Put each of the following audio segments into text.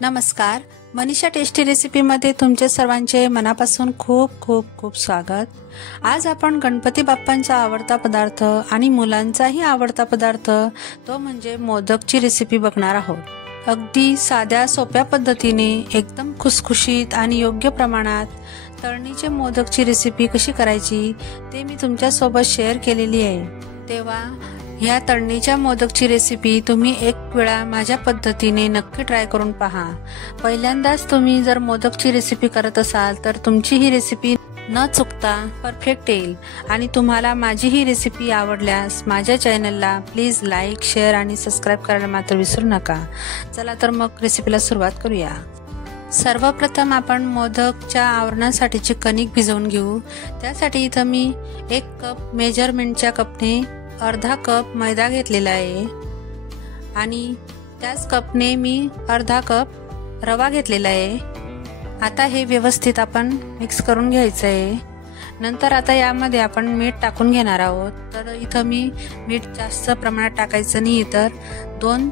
नमस्कार, मनीषा टेस्टी रेसिपीमध्ये तुमचे सर्वांचे मनापासून खूप खूप खूप स्वागत। आज आपण गणपती बाप्पांचा आवडता पदार्थ आणि मुलांचाही आवडता पदार्थ तो म्हणजे मोदकची रेसिपी बघणार आहोत। अगदी साध्या सोप्या पद्धतीने एकदम खुसखुशीत आणि योग्य प्रमाणात तळणीचे मोदकची रेसिपी कशी करायची ते मी तुमच्या सोबत शेअर केलेली आहे। तेव्हा ह्या तळणीच्या मोदकची रेसिपी तुम्ही एक वेळा माझ्या पद्धतीने नक्की ट्राय करून पहा। पहिल्यांदाच तुम्ही जर मोदकची रेसिपी करत असाल तर तुमची ही रेसिपी न चुकता परफेक्ट येईल। आणि तुम्हाला माझी ही रेसिपी आवडल्यास माझ्या चॅनलला प्लीज लाईक, शेअर आणि सबस्क्राइब करायला मात्र विसरू नका। चला तर मग रेसिपीला सुरुवात करूया। सर्वप्रथम आपण मोदकच्या आवरणासाठीची कणिक भिजवून घेऊ। त्यासाठी इथं मी 1 कप मेजरमेंटच्या कपने अर्धा कप मैदा घेतलेला आहे आणि त्याच कपने मी अर्धा कप रवा घेतलेला आहे। आता हे व्यवस्थित आपण मिक्स करून घ्यायचं आहे। नंतर आता यामध्ये आपण मीठ टाकून घेणार आहोत। तर इथं मी मीठ जास्त प्रमाणात टाकायचं नाही, तर 2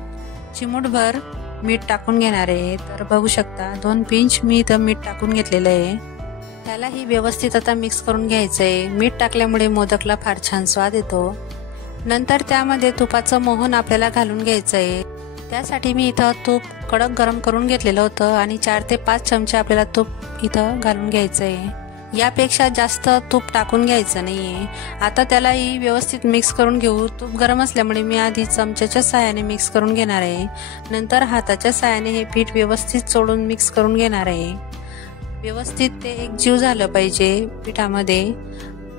चिमूटभर मीठ टाकून घेणार आहे। तर बघू शकता 2 पिंच मी इथं मीठ टाकून घेतलेलं आहे। त्यालाही व्यवस्थित आता मिक्स करून घ्यायचं आहे। मीठ टाकल्यामुळे मोदकला फार छान स्वाद येतो। नंतर त्यामध्ये तुपाचं मोहन आपल्याला घालून घ्यायचं आहे। त्यासाठी मी इथं तूप कडक गरम करून घेतलेलं होतं आणि 4 ते 5 चमचे आपल्याला तूप इथं घालून घ्यायचं आहे। यापेक्षा जास्त तूप टाकून घ्यायचं नाहीये। आता त्यालाही व्यवस्थित मिक्स करून घेऊ। तूप गरम असल्यामुळे मी आधी चमच्याच्या सहाय्याने मिक्स करून घेणार आहे। नंतर हाताच्या सहाय्याने हे पीठ व्यवस्थित चोळून मिक्स करून घेणार आहे। व्यवस्थित ते एकजीव झालं पाहिजे पिठामध्ये,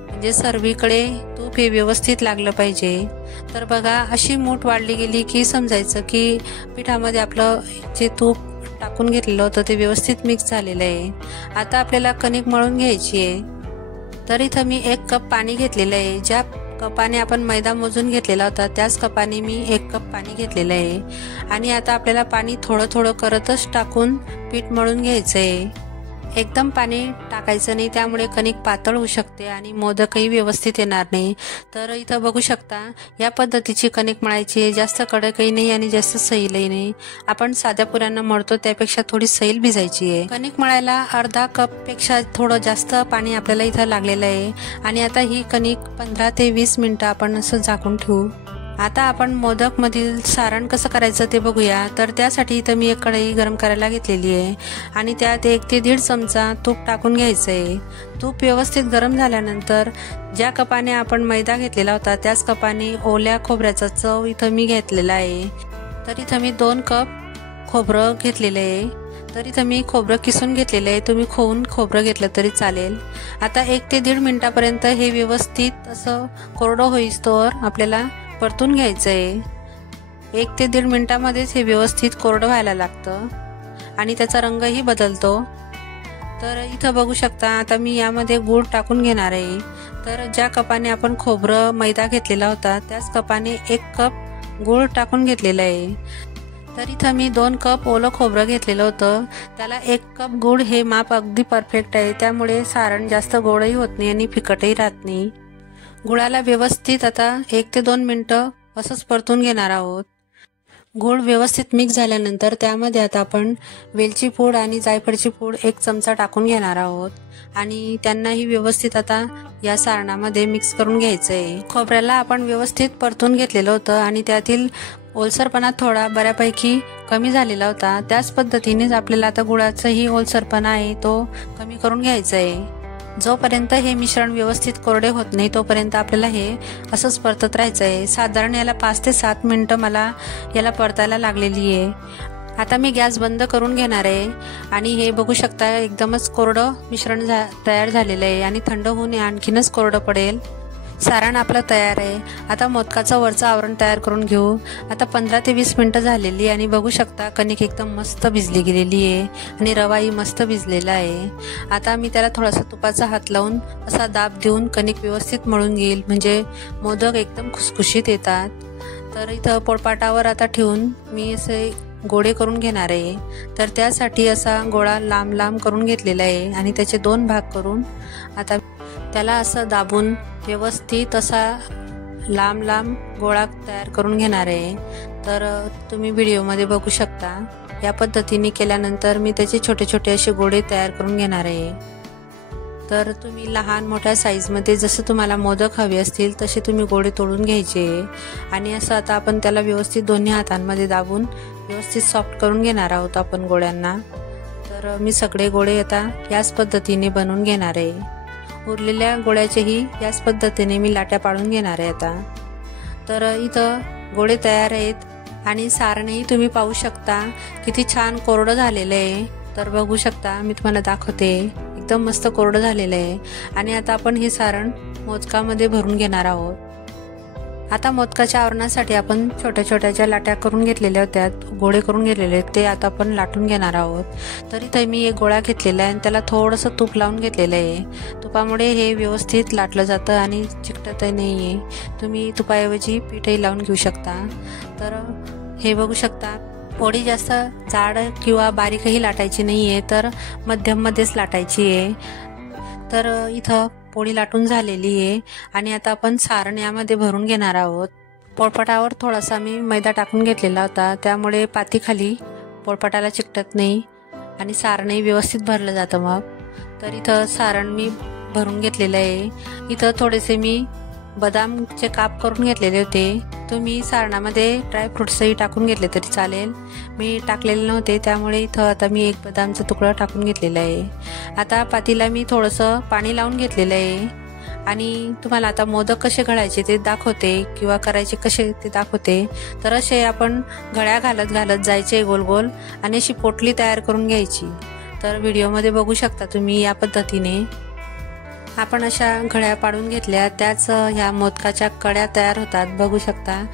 म्हणजे सर्वीकडे तूप हे व्यवस्थित लागलं पाहिजे। तर बघा अशी मूठ वाढली गेली की समजायचं की पिठामध्ये आपलं जे तूप टाकून घेतलेलं होतं ते व्यवस्थित मिक्स झालेलं आहे। आता आपल्याला कणिक मळून घ्यायची आहे। तर इथं मी 1 कप पाणी घेतलेलं आहे। ज्या कपाने आपण मैदा मोजून घेतलेला होता त्याच कपाने मी 1 कप पाणी घेतलेलं आहे। आणि आता आपल्याला पाणी थोडं थोडं करतच टाकून पीठ मळून घ्यायचं आहे। एकदम पाणी टाकायचं नाही, त्यामुळे कणिक पातळ होऊ शकते आणि मोदकही व्यवस्थित येणार नाही। तर इथं बघू शकता या पद्धतीची कणिक मळायची आहे। जास्त कडकही नाही आणि जास्त सैलही नाही। आपण साध्या पुऱ्यांना मळतो त्यापेक्षा थोडी सैल भिजायची आहे। कणिक मळायला अर्धा कप पेक्षा थोडं जास्त पाणी आपल्याला इथं लागलेलं आहे। आणि आता ही कणिक 15 ते 20 मिनिटं आपण असं झाकून ठेवू। आता आपण मोदक मधील सारण कसं करायचं ते बघूया। तर त्यासाठी इथं मी एक कढई गरम करायला घेतलेली आहे आणि त्यात 1 ते 1.5 चमचा तूप टाकून घ्यायचं आहे। तूप व्यवस्थित गरम झाल्यानंतर ज्या कपाने आपण मैदा घेतलेला होता त्याच कपाने ओल्या खोबऱ्याचा चव इथं मी घेतलेला आहे। तर इथं मी 2 कप खोबरं घेतलेलं आहे। तर इथं मी खोबरं किसून घेतलेलं आहे, तुम्ही खोवून खोबरं घेतलं तरी चालेल। आता 1 ते 1.5 मिनिटापर्यंत हे व्यवस्थित असं कोरडं होईस्तोवर आपल्याला परतून घ्यायचं आहे। 1 ते 1.5 मिनिटामध्येच हे व्यवस्थित कोरडं व्हायला लागतं आणि त्याचा रंगही बदलतो। तर इथं बघू शकता आता मी यामध्ये गूळ टाकून घेणार आहे। तर ज्या कपाने आपण खोबरं मैदा घेतलेला होता त्याच कपाने 1 कप गूळ टाकून घेतलेला आहे। तर इथं मी 2 कप ओलं खोबरं घेतलेलं होतं, त्याला 1 कप गूळ हे माप अगदी परफेक्ट आहे। त्यामुळे सारण जास्त गोडही होत नाही आणि फिकटही राहत नाही। गुळाला व्यवस्थित आता 1 ते 2 मिनिटं असंच परतून घेणार आहोत। गूळ व्यवस्थित मिक्स झाल्यानंतर त्यामध्ये आता आपण वेलची पूड आणि जायफळची पूड 1 चमचा टाकून घेणार आहोत आणि त्यांनाही व्यवस्थित आता या सारणामध्ये मिक्स करून घ्यायचं आहे। खोबऱ्याला आपण व्यवस्थित परतून घेतलेलं होतं आणि त्यातील ओलसरपणा थोडा बऱ्यापैकी कमी झालेला होता। त्याच पद्धतीनेच आपल्याला आता गुळाचाही ओलसरपणा आहे तो कमी करून घ्यायचा आहे। जोपर्यंत हे मिश्रण व्यवस्थित कोरडे होत नाही तोपर्यंत आपल्याला हे असंच परतत राहायचं आहे। साधारण याला 5 ते 7 मिनिटं मला याला परतायला लागलेली आहे। आता मी गॅस बंद करून घेणार आहे आणि हे बघू शकता एकदमच कोरडं मिश्रण तयार झालेलं आहे आणि थंड होऊन आणखीनच कोरडं पडेल। सारण आपलं तयार आहे। आता मोदकाचं वरचं आवरण तयार करून घेऊ। आता 15 ते 20 मिनिटं झालेली आणि बघू शकता कणिक एकदम मस्त भिजली गेलेली आहे आणि रवाही मस्त भिजलेला आहे। आता मी त्याला थोडासा तुपाचा हात लावून असा दाब देऊन कणिक व्यवस्थित मळून घेईल, म्हणजे मोदक एकदम खुसखुशीत येतात। तर इथं पोळपाटावर आता ठेवून मी असे गोळे करून घेणार आहे। तर त्यासाठी असा गोळा लांब लांब करून घेतलेला आहे आणि त्याचे 2 भाग करून आता त्याला असं दाबून व्यवस्थित असा लांब लांब गोळा तयार करून घेणार आहे। तर तुम्ही व्हिडिओमध्ये बघू शकता। या पद्धतीने केल्यानंतर मी त्याचे छोटे छोटे असे गोळे तयार करून घेणार आहे। तर तुम्ही लहान मोठ्या साईजमध्ये जसं तुम्हाला मोदक हवे असतील तसे तुम्ही गोळे तोडून घ्यायचे आणि असं आता आपण त्याला व्यवस्थित दोन्ही हातांमध्ये दाबून व्यवस्थित सॉफ्ट करून घेणार आहोत आपण गोळ्यांना। तर मी सगळे गोळे आता याच पद्धतीने बनवून घेणार आहे। उरलेल्या गोळ्याचेही याच पद्धतीने मी लाट्या पाडून घेणार आहे आता। तर इथं गोळे तयार आहेत आणि सारणही तुम्ही पाहू शकता किती छान कोरडं झालेलं आहे। तर बघू शकता, मी तुम्हाला दाखवते, एकदम मस्त कोरडं झालेलं आहे। आणि आता आपण हे सारण मोदकामध्ये भरून घेणार आहोत। आता मोदकाच्या आवरणासाठी आपण छोट्या छोट्या ज्या लाट्या करून घेतलेल्या होत्या, गोळे करून घेतलेले ते आता आपण लाटून घेणार आहोत। तर इथे मी एक गोळा घेतलेला आहे आणि त्याला थोडंसं तूप लावून घेतलेलं आहे। तुपामुळे हे व्यवस्थित लाटलं जातं आणि चिकटतही नाही आहे। तुम्ही तुपाऐवजी पीठही लावून घेऊ शकता। तर हे बघू शकता, पोळी जास्त जाड किंवा बारीकही लाटायची नाही आहे, तर मध्यममध्येच लाटायची आहे। तर इथं पोळी लाटून झालेली आहे आणि आता आपण सारण यामध्ये भरून घेणार आहोत। पोळपाटावर थोडासा मी मैदा टाकून घेतलेला होता, त्यामुळे पातीखाली पोळपाटाला चिकटत नाही आणि सारणही व्यवस्थित भरलं जातं मग। तर इथं सारण मी भरून घेतलेलं आहे। इथं थोडेसे मी बदामचे काप करून घेतलेले होते। तुम्ही सारणामध्ये ड्रायफ्रुट्सही टाकून घेतले तरी चालेल, मी टाकलेले नव्हते त्यामुळे इथं आता मी एक बदामचा तुकडा टाकून घेतलेला आहे। आता पातीला मी थोडंसं पाणी लावून घेतलेलं आहे आणि तुम्हाला आता मोदक कसे घडायचे ते दाखवते किंवा करायचे कसे ते दाखवते। तर असे आपण घड्या घालत घालत जायचे गोल गोल आणि अशी पोटली तयार करून घ्यायची। तर व्हिडिओमध्ये बघू शकता तुम्ही, या पद्धतीने आपण अशा घड्या पाडून घेतल्या, त्याच ह्या मोदकाच्या कड्या तयार होतात बघू शकता।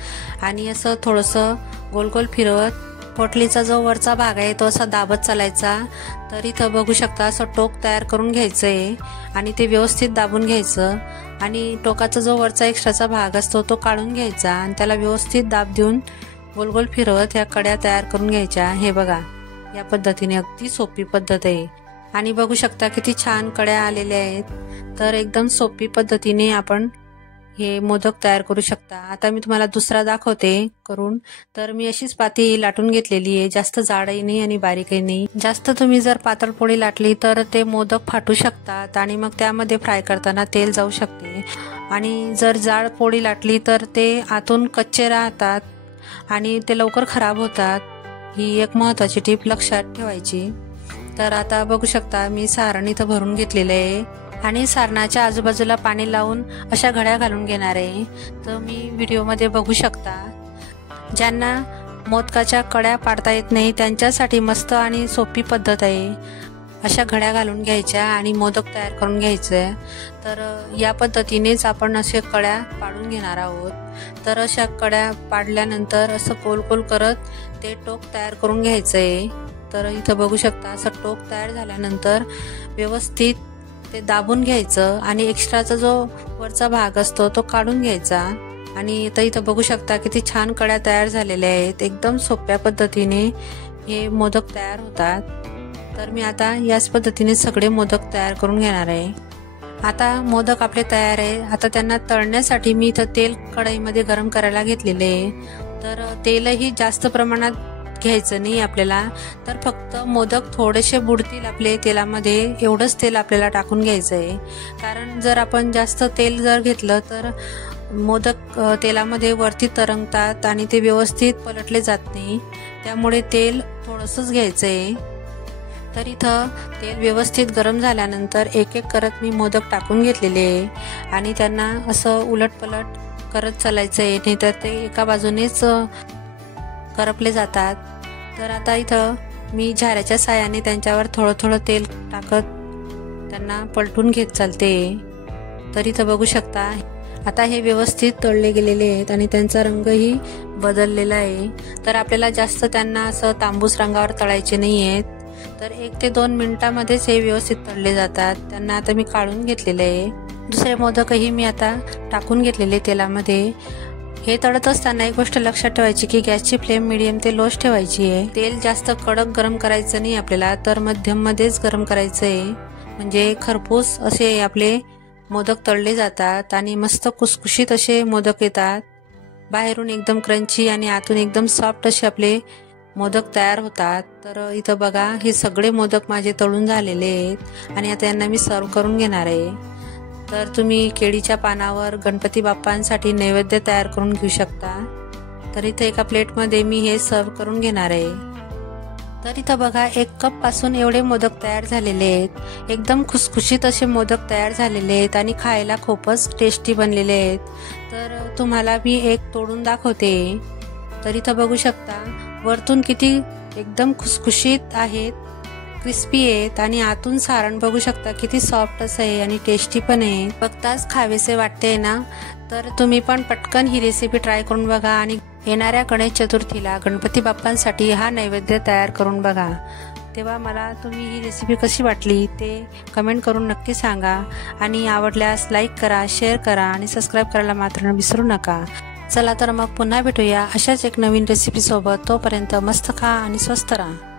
आणि असं थोडंसं गोल गोल फिरवत पोटलीचा जो वरचा भाग आहे तो असा दाबत चालायचा। तर इथं बघू शकता असं टोक तयार करून घ्यायचं आहे आणि ते व्यवस्थित दाबून घ्यायचं आणि टोकाचा जो वरचा एक्स्ट्राचा भाग असतो तो काढून घ्यायचा आणि त्याला व्यवस्थित दाब देऊन गोल गोल फिरवत ह्या कड्या तयार करून घ्यायच्या। हे बघा, या पद्धतीने अगदी सोपी पद्धत आहे आणि बघू शकता किती छान कड्या आलेल्या आहेत। तर एकदम सोपी पद्धतीने आपण हे मोदक तयार करू शकता। आता मी तुम्हाला दुसरा दाखवते करून। तर मी अशीच पाती लाटून घेतलेली आहे, जास्त जाडही नाही आणि बारीकही नाही। जास्त तुम्ही जर पातळ पोळी लाटली तर ते मोदक फाटू शकतात आणि मग त्यामध्ये फ्राय करताना तेल जाऊ शकते। आणि जर जाड पोळी लाटली तर ते आतून कच्चे राहतात आणि ते लवकर खराब होतात। ही एक महत्त्वाची टीप लक्षात ठेवायची। तर आता बघू शकता मी सारण इथं भरून घेतलेलं आहे आणि सारणाच्या आजूबाजूला पाणी लावून अशा घड्या घालून घेणार आहे। तर मी व्हिडिओमध्ये बघू शकता, ज्यांना मोदकाच्या कड्या पाडता येत नाही त्यांच्यासाठी मस्त आणि सोपी पद्धत आहे। अशा घड्या घालून घ्यायच्या आणि मोदक तयार करून घ्यायचे। तर या पद्धतीनेच आपण अशा कड्या पाडून घेणार आहोत। तर अशा कड्या पाडल्यानंतर असं गोल गोल करत ते टोक तयार करून घ्यायचं आहे। तर इथं बघू शकता असं टोक तयार झाल्यानंतर व्यवस्थित ते दाबून घ्यायचं आणि एक्स्ट्राचा जो वरचा भाग असतो तो काढून घ्यायचा। आणि इथं बघू शकता किती छान कड्या तयार झालेल्या आहेत। एकदम सोप्या पद्धतीने हे मोदक तयार होतात। तर मी आता याच पद्धतीने सगळे मोदक तयार करून घेणार आहे। आता मोदक आपले तयार आहे। आता त्यांना तळण्यासाठी मी इथं तेल कढईमध्ये गरम करायला घेतलेले आहे। तर तेलही जास्त प्रमाणात घ्यायचं नाही आपल्याला, तर फक्त मोदक थोडेसे बुडतील आपले तेलामध्ये एवढंच तेल आपल्याला टाकून घ्यायचं आहे। कारण जर आपण जास्त तेल जर घेतलं तर मोदक तेलामध्ये वरती तरंगतात आणि ते व्यवस्थित पलटले जात नाही, त्यामुळे तेल थोडंसंच घ्यायचं आहे। तर इथं तेल व्यवस्थित गरम झाल्यानंतर एक एक करत मी मोदक टाकून घेतलेले आहे आणि त्यांना असं उलटपलट करत चालायचं आहे, नाही तर ते एका बाजूनेच करपले जातात। तर आता इथं मी झाऱ्याच्या साहाय्याने त्यांच्यावर थोडं थोडं तेल टाकत त्यांना पलटून घेत चालते। तर इथं बघू शकता आता हे व्यवस्थित तळले गेलेले आहेत आणि त्यांचा रंगही बदललेला आहे। तर आपल्याला जास्त त्यांना असं तांबूस रंगावर तळायचे नाही आहेत, तर 1 ते 2 मिनिटांमध्येच हे व्यवस्थित तळले जातात। त्यांना आता मी काढून घेतलेले आहे। दुसरे मोदकही मी आता टाकून घेतलेले तेलामध्ये। हे तळत असताना एक गोष्ट लक्षात ठेवायची की गॅसची फ्लेम मीडियम ते लोच ठेवायची आहे। तेल जास्त कडक गरम करायचं नाही आपल्याला, तर मध्यम मध्येच गरम करायचं आहे, म्हणजे खरपूस असे आपले मोदक तळले जातात आणि मस्त कुसकुशीत असे मोदक येतात। बाहेरून एकदम क्रंची आणि आतून एकदम सॉफ्ट असे आपले मोदक तयार होतात. तर इथं बघा, हे सगळे मोदक माझे तळून झालेले आहेत आणि आता यांना मी सर्व करून घेणार आहे. तर तुम्ही केळीच्या पानावर गणपती बाप्पांसाठी नैवेद्य तयार करून घेऊ शकता. तर इथे एका प्लेटमध्ये मी हे सर्व करून घेणार आहे. तर इथं बघा, 1 कप पासून एवढे मोदक तयार झालेले आहेत. एकदम खुसखुशीत असे मोदक तयार झालेले आहेत आणि खायला खूपच टेस्टी बनलेले आहेत. तर तुम्हाला मी एक तोडून दाखवते. तर इथं बघू शकता, वरतून किती एकदम खुसखुशीत आहेत, क्रिस्पी आहेत आणि आतून सारण बघू शकता किती सॉफ्ट असं आहे आणि टेस्टी पण आहे. बघताच खावेसे वाटते ना. तर तुम्ही पण पटकन ही रेसिपी ट्राय करून बघा आणि येणाऱ्या गणेश चतुर्थीला गणपती बाप्पांसाठी हा नैवेद्य तयार करून बघा. तेव्हा मला तुम्ही ही रेसिपी कशी वाटली ते कमेंट करून नक्की सांगा आणि आवडल्यास लाईक करा, शेअर करा आणि सबस्क्राईब करायला मात्र विसरू नका. चला तर मग पुन्हा भेटूया अशाच एक नवीन रेसिपी सोबत. तोपर्यंत मस्त खा आणि स्वस्त राहा.